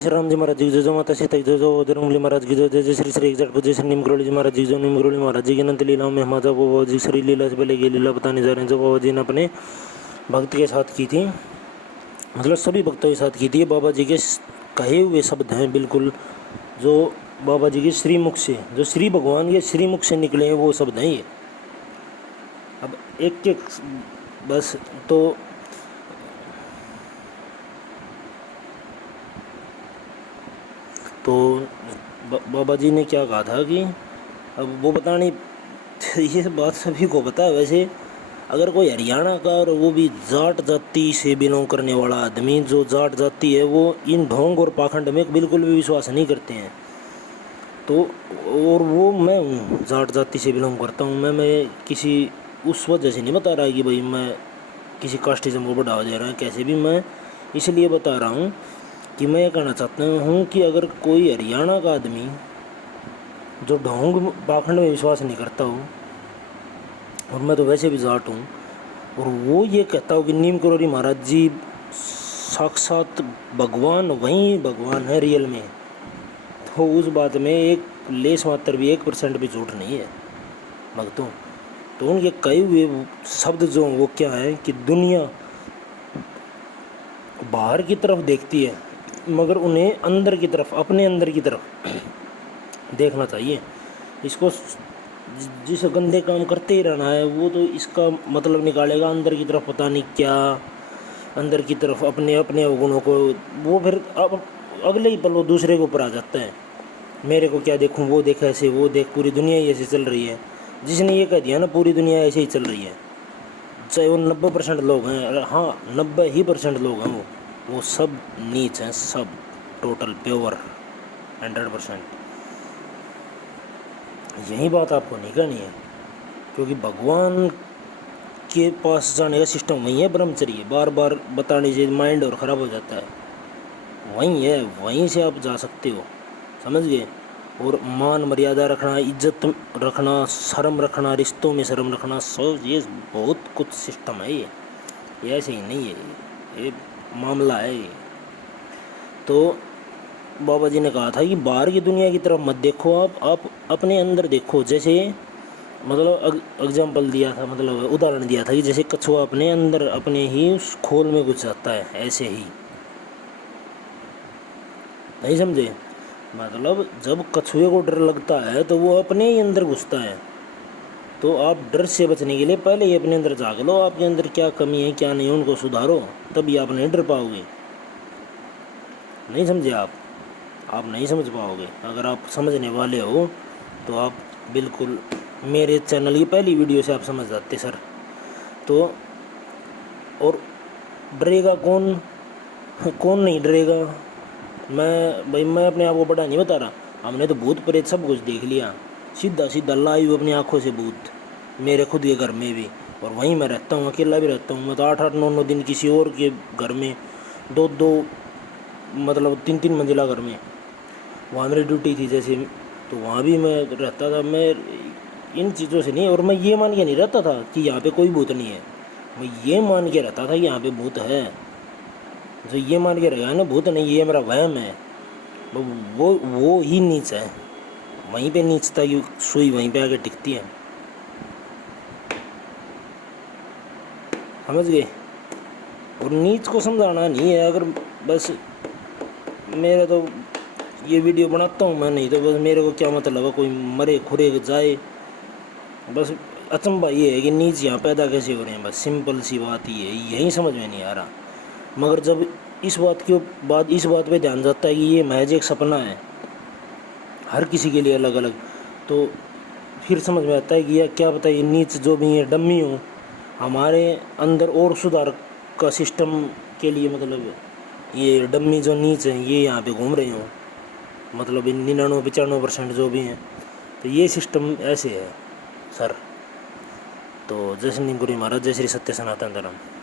श्री राम जी महाराज जी जो माता सीता जो धर्मली महाराज की जो जय जय श्री एग्जैक्ट पूज्य श्री नीमकरोली जी महाराज जी जो नीमकरोली महाराज जी की अनंत लीलाओं में माता बाबा जी श्री लीला से पहले की लीला बताने जा रहे हैं जो बाबा जी ने अपने भक्त के साथ की थी, मतलब सभी भक्तों के साथ की थी। बाबा जी के कहे हुए शब्द हैं बिल्कुल, जो बाबा जी के श्रीमुख से, जो श्री भगवान के श्रीमुख से निकले हैं वो शब्द हैं ये। अब एक एक बस तो बाबा जी ने क्या कहा था कि अब वो बतानी ये बात सभी को पता है। वैसे अगर कोई हरियाणा का और वो भी जाट जाति से बिलोंग करने वाला आदमी, जो जाट जाति है वो इन ढोंग और पाखंड में बिल्कुल भी विश्वास नहीं करते हैं, तो और वो मैं हूँ, जाट जाति से बिलोंग करता हूँ मैं किसी उस वजह से नहीं बता रहा कि भाई मैं किसी कास्टिज्म को बढ़ावा दे रहा है, कैसे भी मैं इसलिए बता रहा हूँ कि मैं ये कहना चाहता हूँ कि अगर कोई हरियाणा का आदमी जो ढोंग पाखंड में विश्वास नहीं करता हो, और मैं तो वैसे भी जाट हूँ, और वो ये कहता हो कि नीम करोली महाराज जी साक्षात भगवान, वहीं भगवान है रियल में, तो उस बात में एक लेस मात्र भी 1% भी झूठ नहीं है भक्तों। तो उनके कहे हुए शब्द जो वो क्या है कि दुनिया बाहर की तरफ देखती है मगर उन्हें अंदर की तरफ, अपने अंदर की तरफ देखना चाहिए। इसको जिस गंदे काम करते ही रहना है वो तो इसका मतलब निकालेगा अंदर की तरफ पता नहीं क्या, अंदर की तरफ अपने अपने अवगुणों को, वो फिर अब अगले ही पल वो दूसरे के ऊपर आ जाता है। मेरे को क्या देखूं, वो देख ऐसे, वो देख पूरी दुनिया ही ऐसे चल रही है। जिसने ये कह दिया ना पूरी दुनिया ऐसे ही चल रही है, चाहे वो 90% लोग हैं, हाँ 90% लोग हैं, वो सब नीच हैं, सब टोटल प्योर 100%। यही बात आपको नहीं करनी है, क्योंकि भगवान के पास जाने का सिस्टम वहीं है, ब्रह्मचर्य बार बार बताने से माइंड और ख़राब हो जाता है, वहीं है, वहीं से आप जा सकते हो, समझ गए। और मान मर्यादा रखना, इज्जत रखना, शर्म रखना, रिश्तों में शर्म रखना, सब ये बहुत कुछ सिस्टम है ये ऐसे ही नहीं है, ये मामला है ये। तो बाबा जी ने कहा था कि बाहर की दुनिया की तरफ मत देखो, आप अपने अंदर देखो। जैसे मतलब एग्जाम्पल दिया था, मतलब उदाहरण दिया था कि जैसे कछुआ अपने अंदर अपने ही उस खोल में घुस जाता है, ऐसे ही, नहीं समझे। मतलब जब कछुए को डर लगता है तो वो अपने ही अंदर घुसता है। तो आप डर से बचने के लिए पहले ही अपने अंदर झाँक लो, आपके अंदर क्या कमी है क्या नहीं, उनको सुधारो, तभी आप नहीं डर पाओगे। नहीं समझे आप नहीं समझ पाओगे। अगर आप समझने वाले हो तो आप बिल्कुल मेरे चैनल की पहली वीडियो से आप समझ जाते सर। तो और डरेगा कौन, कौन नहीं डरेगा। मैं अपने आप को बड़ा नहीं बता रहा, हमने तो भूत प्रेत सब कुछ देख लिया, सीधा सीधा लाइव अपनी आंखों से भूत, मेरे खुद के घर में भी, और वहीं मैं रहता हूँ, अकेला भी रहता हूँ। मैं तो 8-8, 9-9 दिन किसी और के घर में, 2-2 मतलब 3-3 मंजिला घर में, वहाँ मेरी ड्यूटी थी जैसे, तो वहाँ भी मैं रहता था। मैं इन चीज़ों से नहीं, और मैं ये मान के नहीं रहता था कि यहाँ पे कोई भूत नहीं है, मैं ये मान के रहता था कि यहाँ पे भूत है। जो ये मान के रहेगा ना भूत नहीं, ये मेरा वहम है, वो ही नीच है। वहीं पे नीचता की सुई वहीं पे आके टिकती है, समझ गए। और नीच को समझाना नहीं है, अगर बस मेरा तो ये वीडियो बनाता हूँ मैं, नहीं तो बस मेरे को क्या मतलब है कोई मरे खुरे जाए। बस अचंभा ये है कि नीच यहाँ पैदा कैसे हो रहे हैं, बस सिंपल सी बात ये है, यही समझ में नहीं आ रहा। मगर जब इस बात पे ध्यान जाता है कि ये महज एक सपना है, हर किसी के लिए अलग अलग, तो फिर समझ में आता है कि यार क्या पता ये नीच जो भी है डम्मी हो, हमारे अंदर और सुधार का सिस्टम के लिए, मतलब ये डम्मी जो नीच है ये यहाँ पे घूम रहे हों, मतलब 99-95% जो भी हैं, तो ये सिस्टम ऐसे है सर। तो जय श्री नीम करोली महाराज, जय श्री सत्य सनातन धर्म।